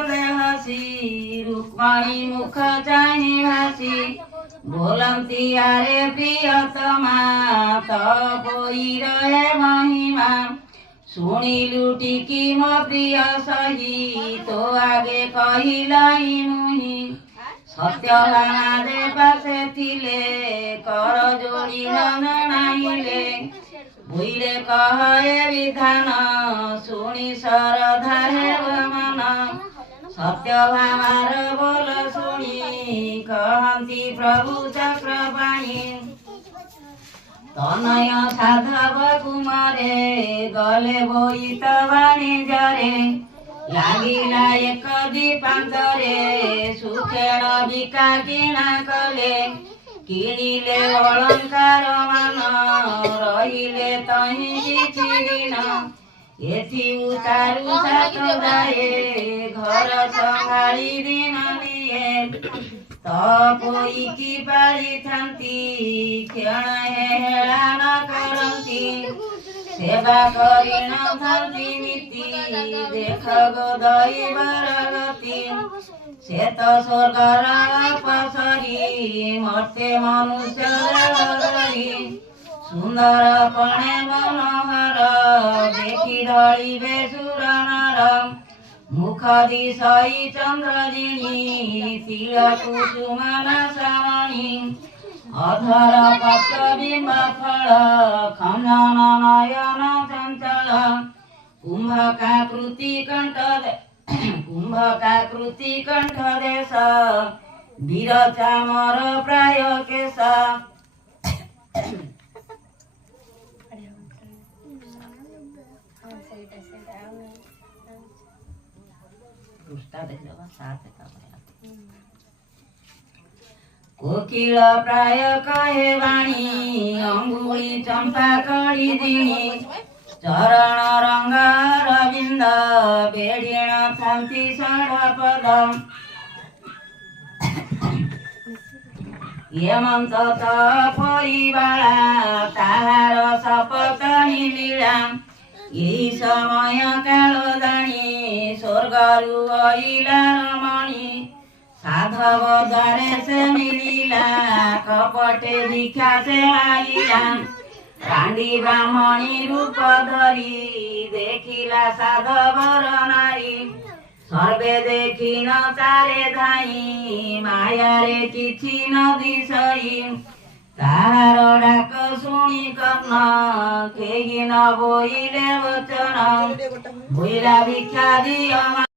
कांदे हसी रुक्मणी मुख चाहि भासी बोलंती आरे प्रियतमा तपोई रहे महिमा शुणिलु टिकी मो प्रिय सही तो आगे कहिलाई मुहि सत्यभामा दे पासे थिले कर जोड़ी नाइले भूले कहे विधान शुणी श्रद्धा हे मन सत्यभामार बोल शुणी कहती प्रभु चक्रपाणी तनय साधव कुमारे गले बोईत वाणिज्ୟରେ लागिला एक दीपान्तरे सुखेण बिका किणा कले किणिले अलंकार मान रहिले तही किछि दिन एथि उतारू सात जाए घर संभाळी दिन निये तपोई की पारी थांती क्षण हेळा न करंती सेवा करी न थांती नीति देख गो दैवर गति से तो स्वर्गर पसरी मर्ते मनुष्य धरी सुंदर पणे मनोहर देखी ढळिबे सुर नर मुख दिशई चंद्रजिणी तिल कुसुमन श्रावणी अधर पत्र बिंब फल खंजन नयन चंचल कुंभकाकृति कंठ देश वीरचा मोर प्राय केश कोकिल प्राय कहे वाणी अंगुली चंपा कड़ी दिणी चरण रंग रविंद बेड़ीण थांती षडपद हेमंत तपोई बाळा ताहार सपतनी लीला यही समय काल दाणी स्वर्गरु अइला रमणी साधव द्वारे से मिलिला कपटे भिक्षा से आइला कांडी ब्राह्मणी रूप धरी देखिला साधवर नारी सर्वे देखी न चारे धाई मायारे किछि न दिसई ताहार डाक शुणी कर्ण केही न बोइले वचन भुइला भिक्षा दिय